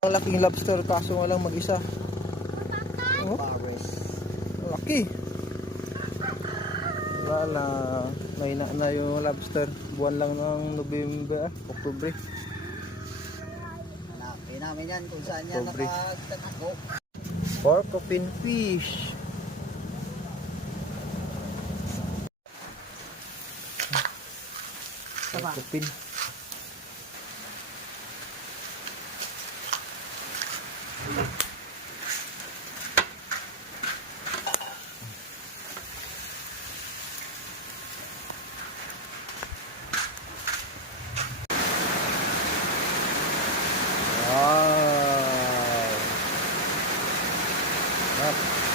Ang laking lobster kaso nga lang mag-isa. Oh, laki. Wala, mahina na yung lobster. Buwan lang ng November, Oktubre. Laki namin yan kung saan yan nakagtanako. Porcupine fish. Porcupine. Wow.